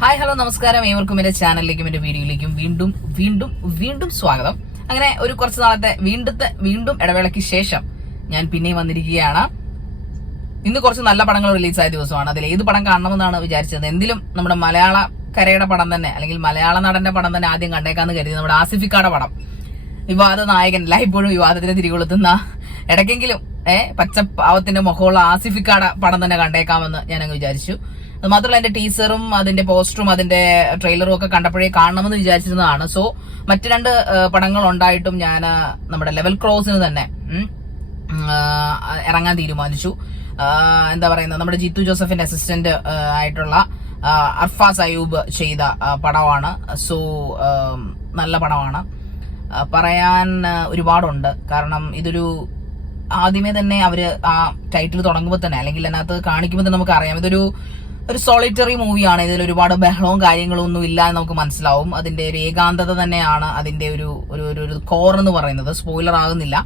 Hi hello നമസ്കാരം, ഏവർക്കും എന്റെ ചാനലിലേക്കും എന്റെ വീഡിയോയിലേക്കും വീണ്ടും വീണ്ടും വീണ്ടും സ്വാഗതം. അങ്ങനെ ഒരു കുറച്ച് നാളത്തെ വീണ്ടും ഇടവേളയ്ക്ക് ശേഷം ഞാൻ പിന്നെയും വന്നിരിക്കുകയാണ്. ഇന്ന് കുറച്ച് നല്ല പടങ്ങൾ റിലീസായ ദിവസമാണ്. അതിൽ ഏത് പടം കാണണമെന്നാണ് വിചാരിച്ചത്. എന്തിലും നമ്മുടെ മലയാള കരയുടെ പടം തന്നെ, അല്ലെങ്കിൽ മലയാള നടന്റെ പടം തന്നെ ആദ്യം കണ്ടേക്കാന്ന് കരുതി. നമ്മുടെ ആസിഫിക്കാടെ പടം, വിവാദ നായകൻ, എല്ലായ്പ്പോഴും വിവാദത്തിന് തിരികൊളുത്തുന്ന, ഇടയ്ക്കെങ്കിലും പച്ചപ്പാവത്തിന്റെ മുഖമുള്ള ആസിഫിക്കാടെ പടം തന്നെ കണ്ടേക്കാമെന്ന് ഞാൻ അങ്ങ് വിചാരിച്ചു. അത് മാത്രമല്ല, എന്റെ ടീസറും അതിന്റെ പോസ്റ്ററും അതിന്റെ ട്രെയിലറും ഒക്കെ കണ്ടപ്പോഴേ കാണണമെന്ന് വിചാരിച്ചിരുന്നതാണ്. സോ മറ്റു രണ്ട് പടങ്ങൾ ഉണ്ടായിട്ടും ഞാൻ നമ്മുടെ ലെവൽ ക്രോസിന് തന്നെ ഇറങ്ങാൻ തീരുമാനിച്ചു. എന്താ പറയുന്നത്, നമ്മുടെ ജിത്തു ജോസഫിന്റെ അസിസ്റ്റന്റ് ആയിട്ടുള്ള അർഫാസ് അയൂബ് ചെയ്ത പടമാണ്. സോ നല്ല പടമാണ്. പറയാൻ ഒരുപാടുണ്ട്. കാരണം ഇതൊരു ആദ്യമേ തന്നെ അവര് ആ ടൈറ്റിൽ തുടങ്ങുമ്പോൾ തന്നെ, അല്ലെങ്കിൽ അതിനകത്ത് കാണിക്കുമ്പോൾ തന്നെ നമുക്ക് അറിയാം ഇതൊരു സോളിറ്ററി മൂവിയാണ്. ഇതിൽ ഒരുപാട് ബഹളവും കാര്യങ്ങളും ഒന്നും ഇല്ല എന്ന് നമുക്ക് മനസ്സിലാവും. അതിന്റെ ഒരു ഏകാന്തത തന്നെയാണ് അതിന്റെ ഒരു കോർ എന്ന് പറയുന്നത്. സ്പോയിലർ ആകുന്നില്ല.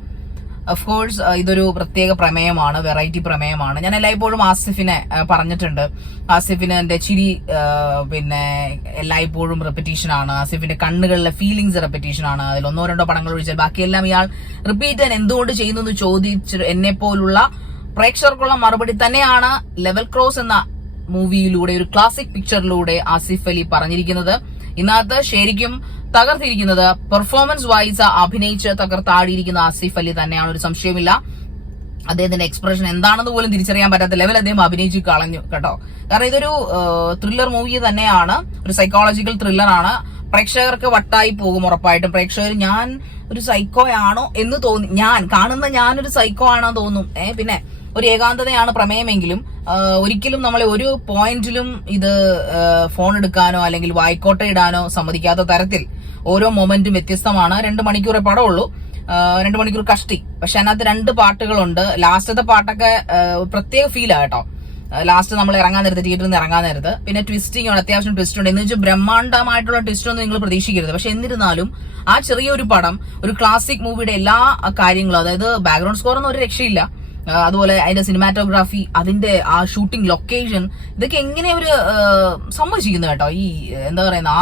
ഓഫ് കോഴ്സ് ഇതൊരു പ്രത്യേക പ്രമേയമാണ്, വെറൈറ്റി പ്രമേയമാണ്. ഞാൻ എല്ലായ്പ്പോഴും ആസിഫിനെ പറഞ്ഞിട്ടുണ്ട്. ആസിഫിന് എന്റെ ചിരി പിന്നെ എല്ലായ്പ്പോഴും റെപ്പിറ്റീഷൻ ആണ്. ആസിഫിന്റെ കണ്ണുകളിലെ ഫീലിങ്സ് റെപ്പിറ്റീഷൻ ആണ്. അതിൽ ഒന്നോ രണ്ടോ പടങ്ങൾ ഒഴിച്ചാൽ ബാക്കിയെല്ലാം ഇയാൾ റിപ്പീറ്റ് ചെയ്യാൻ എന്തുകൊണ്ട് ചെയ്യുന്നു എന്ന് ചോദിച്ച് എന്നെ പോലുള്ള പ്രേക്ഷകർക്കുള്ള മറുപടി തന്നെയാണ് ലെവൽ ക്രോസ് എന്ന മൂവിയിലൂടെ, ഒരു ക്ലാസിക് പിക്ചറിലൂടെ ആസിഫ് അലി പറഞ്ഞിരിക്കുന്നത്. ഇന്നത്തെ ശരിക്കും തകർത്തിരിക്കുന്നത് പെർഫോമൻസ് വൈസ് അഭിനയിച്ച് തകർത്താടിയിരിക്കുന്ന ആസിഫ് അലി തന്നെയാണ്, ഒരു സംശയമില്ല. അദ്ദേഹത്തിന്റെ എക്സ്പ്രഷൻ എന്താണെന്ന് പോലും തിരിച്ചറിയാൻ പറ്റാത്ത ലെവൽ അദ്ദേഹം അഭിനയിച്ച് കളഞ്ഞു കേട്ടോ. കാരണം ഇതൊരു ത്രില്ലർ മൂവി തന്നെയാണ്, ഒരു സൈക്കോളജിക്കൽ ത്രില്ലറാണ്. പ്രേക്ഷകർക്ക് വട്ടായി പോകും ഉറപ്പായിട്ടും. പ്രേക്ഷകർ ഞാൻ ഒരു സൈക്കോ ആണോ എന്ന് തോന്നി, ഞാനൊരു സൈക്കോ ആണോ തോന്നും. പിന്നെ ഒരു ഏകാന്തതയാണ് പ്രമേയമെങ്കിലും ഒരിക്കലും നമ്മളെ ഒരു പോയിന്റിലും ഇത് ഫോൺ എടുക്കാനോ അല്ലെങ്കിൽ വായിക്കോട്ട ഇടാനോ സമ്മതിക്കാത്ത തരത്തിൽ ഓരോ മൊമെന്റും വ്യത്യസ്തമാണ്. 2 മണിക്കൂറേ പടമുള്ളൂ, 2 മണിക്കൂർ കഷ്ടി. പക്ഷെ അതിനകത്ത് 2 പാട്ടുകളുണ്ട്. ലാസ്റ്റത്തെ പാട്ടൊക്കെ പ്രത്യേക ഫീലാ കേട്ടോ. ലാസ്റ്റ് നമ്മൾ ഇറങ്ങാൻ നേരത്ത്, തിയേറ്ററിൽ നിന്ന് ഇറങ്ങാൻ നേരത്ത്. പിന്നെ ട്വിസ്റ്റിംഗ് ആണ്, അത്യാവശ്യം ട്വിസ്റ്റ് ഉണ്ട്. എന്ന് വെച്ചാൽ ബ്രഹ്മാണ്ഡമായിട്ടുള്ള ട്വിസ്റ്റ് ഒന്നും നിങ്ങൾ പ്രതീക്ഷിക്കരുത്. പക്ഷെ എന്നിരുന്നാലും ആ ചെറിയൊരു പടം, ഒരു ക്ലാസിക് മൂവിയുടെ എല്ലാ കാര്യങ്ങളും, അതായത് ബാക്ക്ഗ്രൗണ്ട് സ്കോർ ഒന്നും ഒരു രക്ഷയില്ല. അതുപോലെ അതിന്റെ സിനിമാറ്റോഗ്രാഫി, അതിന്റെ ആ ഷൂട്ടിംഗ് ലൊക്കേഷൻ, ഇതൊക്കെ എങ്ങനെ അവര് സമ്മതിച്ചിരിക്കുന്നു കേട്ടോ. ഈ എന്താ പറയുന്ന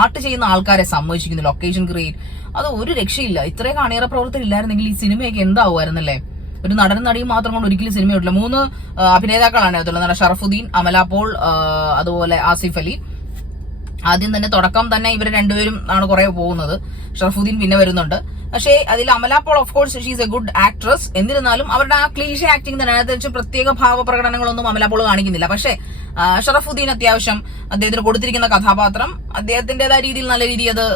ആർട്ട് ചെയ്യുന്ന ആൾക്കാരെ സമ്മതിച്ചിരിക്കുന്നു. ലൊക്കേഷൻ ക്രിയേറ്റ്, അത് ഒരു രക്ഷയില്ല. ഇത്രയൊക്കെ അണിയറ പ്രവർത്തനം ഇല്ലായിരുന്നെങ്കിൽ ഈ സിനിമയൊക്കെ എന്താവുമായിരുന്നല്ലേ. ഒരു നടനും നടിയും മാത്രം കൊണ്ട് ഒരിക്കലും സിനിമ കിട്ടില്ല. 3 അഭിനേതാക്കളാണ് അതുള്ളത്. ഷറഫുദ്ദീൻ, അമല പോൾ, അതുപോലെ ആസിഫ് അലി. ആദ്യം തന്നെ തുടക്കം തന്നെ ഇവർ രണ്ടുപേരും ആണ് കുറെ പോകുന്നത്. ഷറഫുദ്ദീൻ പിന്നെ വരുന്നുണ്ട്. പക്ഷേ അതിൽ Amala Paul of course she's a good actress. എന്നിരുന്നാലും അവരുടെ ആ ക്ലീഷ ആക്ടിങ് തന്നെ, അതിനകത്ത് പ്രത്യേക ഭാവപ്രകടനങ്ങളൊന്നും അമല പോൾ കാണിക്കുന്നില്ല. പക്ഷേ ഷറഫുദ്ദീൻ അത്യാവശ്യം അദ്ദേഹത്തിന് കൊടുത്തിരിക്കുന്ന കഥാപാത്രം അദ്ദേഹത്തിന്റേതായ രീതിയിൽ നല്ല രീതിയിൽ അത്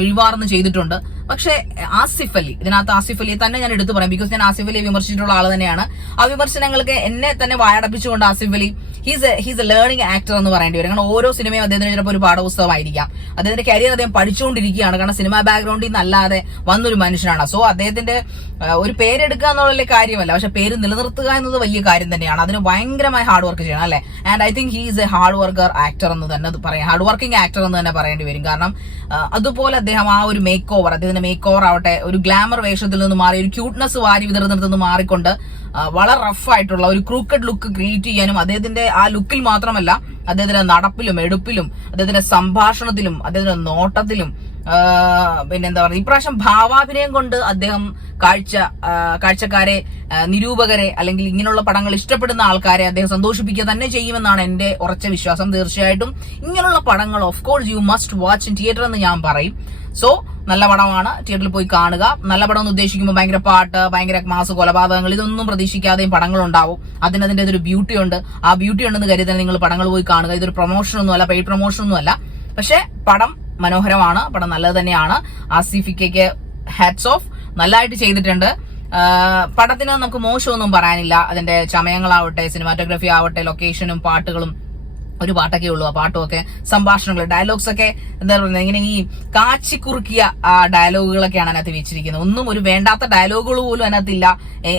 മിഴിവാർന്ന് ചെയ്തിട്ടുണ്ട്. പക്ഷേ ആസിഫ് അലി, ഇതിനകത്ത് ആസിഫ് അലിയെ തന്നെ ഞാൻ എടുത്തു പറയാം. ബിക്കോസ് ഞാൻ ആസിഫ് അലിയെ വിമർശിച്ചിട്ടുള്ള ആൾ തന്നെയാണ്. ആ വിമർശനങ്ങൾക്ക് എന്നെ തന്നെ വായടപ്പിച്ചുകൊണ്ട് Asif Ali he's a learning actor എന്ന് പറയേണ്ടി വരും. കാരണം ഓരോ സിനിമയും അദ്ദേഹത്തിന് ചിലപ്പോൾ ഒരു പാഠപുസ്തകമായിരിക്കാം. അദ്ദേഹത്തിന്റെ കരിയർ അദ്ദേഹം പഠിച്ചുകൊണ്ടിരിക്കുകയാണ്. കാരണം സിനിമാ ബാക്ക്ഗ്രൗണ്ടിൽ നിന്നല്ലാതെ വന്നൊരു മനുഷ്യനാണ്. സോ അദ്ദേഹത്തിന്റെ ഒരു പേരെടുക്കുക എന്നുള്ള കാര്യമല്ല, പക്ഷെ പേര് നിലനിർത്തുക എന്നത് വലിയ കാര്യം തന്നെയാണ്. അതിന് ഭയങ്കരമായി ഹാർഡ് വർക്ക് ചെയ്യണം അല്ലെ. And I think he's A hard worker actor എന്ന് തന്നെ പറയാം, ഹാർഡ് വർക്കിംഗ് ആക്ടർ എന്ന് തന്നെ പറയേണ്ടി വരും. കാരണം അതുപോലെ അദ്ദേഹം ആ ഒരു മേക്ക് ഓവർ, അദ്ദേഹത്തിന്റെ മേക്ക് ഓവർ ആവട്ടെ, ഒരു ഗ്ലാമർ വേഷത്തിൽ നിന്ന് മാറി ഒരു ക്യൂട്ട്നെസ് വാരി വിതറുന്നിടത്ത് നിന്ന് മാറിക്കൊണ്ട് വളരെ റഫായിട്ടുള്ള ഒരു ക്രൂക്കഡ് ലുക്ക് ക്രിയേറ്റ് ചെയ്യാനും, അദ്ദേഹത്തിന്റെ ആ ലുക്കിൽ മാത്രമല്ല അദ്ദേഹത്തിന്റെ നടപ്പിലും എടുപ്പിലും അദ്ദേഹത്തിന്റെ സംഭാഷണത്തിലും അദ്ദേഹത്തിന്റെ നോട്ടത്തിലും പിന്നെന്താ പറയുക, ഇപ്രാവശ്യം ഭാവാഭിനയം കൊണ്ട് അദ്ദേഹം കാഴ്ചക്കാരെ, നിരൂപകരെ, അല്ലെങ്കിൽ ഇങ്ങനെയുള്ള പടങ്ങൾ ഇഷ്ടപ്പെടുന്ന ആൾക്കാരെ അദ്ദേഹം സന്തോഷിപ്പിക്കുക തന്നെ ചെയ്യുമെന്നാണ് എന്റെ ഉറച്ച വിശ്വാസം. തീർച്ചയായിട്ടും ഇങ്ങനെയുള്ള പടങ്ങൾ of course you must watch in theatre എന്ന് ഞാൻ പറയും. സോ നല്ല പടമാണ്, തിയേറ്ററിൽ പോയി കാണുക. നല്ല പടം എന്ന് ഉദ്ദേശിക്കുമ്പോൾ ഭയങ്കര പാട്ട്, ഭയങ്കര മാസ് കൊലപാതകങ്ങൾ, ഇതൊന്നും പ്രതീക്ഷിക്കാതെയും പടങ്ങളുണ്ടാവും. അതിന്റെ ഒരു ബ്യൂട്ടി ഉണ്ട്. ആ ബ്യൂട്ടി ഉണ്ടെന്ന് കരുതി തന്നെ നിങ്ങൾ പടങ്ങൾ പോയി കാണുക. ഇതൊരു പ്രൊമോഷനൊന്നും അല്ല, പെയ്ഡ് പ്രൊമോഷനൊന്നും അല്ല. പക്ഷെ പടം മനോഹരമാണ്, പടം നല്ലത് തന്നെയാണ്. ആസിഫിക്കയ്ക്ക് ഹാറ്റ്സ് ഓഫ്, നല്ലതായിട്ട് ചെയ്തിട്ടുണ്ട്. പടത്തിന് നമുക്ക് മോശമൊന്നും പറയാനില്ല. അതിന്റെ ചമയങ്ങളാവട്ടെ, സിനിമാറ്റോഗ്രാഫി ആവട്ടെ, ലൊക്കേഷനും പാട്ടുകളും, ഒരു പാട്ടൊക്കെ ഉള്ളൂ. ആ പാട്ടുമൊക്കെ, സംഭാഷണങ്ങൾ, ഡയലോഗ്സ് ഒക്കെ എന്താ പറയുന്നത്, ഇങ്ങനെ ഈ കാച്ചിക്കുറുക്കിയ ആ ഡയലോഗുകളൊക്കെയാണ് അതിനകത്ത് വെച്ചിരിക്കുന്നത്. ഒന്നും ഒരു വേണ്ടാത്ത ഡയലോഗുകൾ പോലും അതിനകത്തില്ല.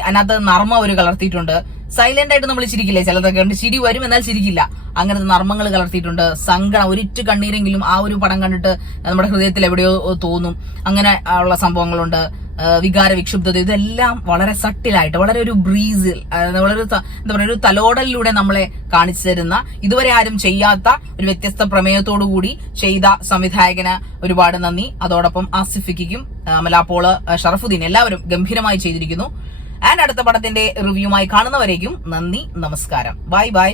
അതിനകത്ത് നർമ്മ ഒരു കലർത്തിയിട്ടുണ്ട്. സൈലന്റ് ആയിട്ട് നമ്മൾ ചിരിക്കില്ലേ, ചിലതൊക്കെ ഉണ്ട് ചിരി വരും എന്നാൽ ചിരിക്കില്ല. അങ്ങനത്തെ നർമ്മങ്ങൾ കലർത്തിയിട്ടുണ്ട്. സങ്കടം, ഒരിറ്റ് കണ്ണീരെങ്കിലും ആ ഒരു പടം കണ്ടിട്ട് നമ്മുടെ ഹൃദയത്തിൽ എവിടെയോ തോന്നും. അങ്ങനെ ഉള്ള സംഭവങ്ങളുണ്ട്. വികാര വിക്ഷുബ്ധത, ഇതെല്ലാം വളരെ സട്ടിലായിട്ട്, വളരെ ഒരു ബ്രീസിൽ, വളരെ എന്താ പറയുക, ഒരു തലോടലിലൂടെ നമ്മളെ കാണിച്ചു തരുന്ന, ഇതുവരെ ആരും ചെയ്യാത്ത ഒരു വ്യത്യസ്ത പ്രമേയത്തോടു കൂടി ചെയ്ത സംവിധായകന് ഒരുപാട് നന്ദി. അതോടൊപ്പം ആസിഫിക്കും അമലാപോള്, ഷറഫുദ്ദീൻ എല്ലാവരും ഗംഭീരമായി ചെയ്തിരിക്കുന്നു. ആൻഡ് അടുത്ത പടത്തിന്റെ റിവ്യൂമായി കാണുന്നവരേക്കും നന്ദി, നമസ്കാരം, ബൈ ബൈ.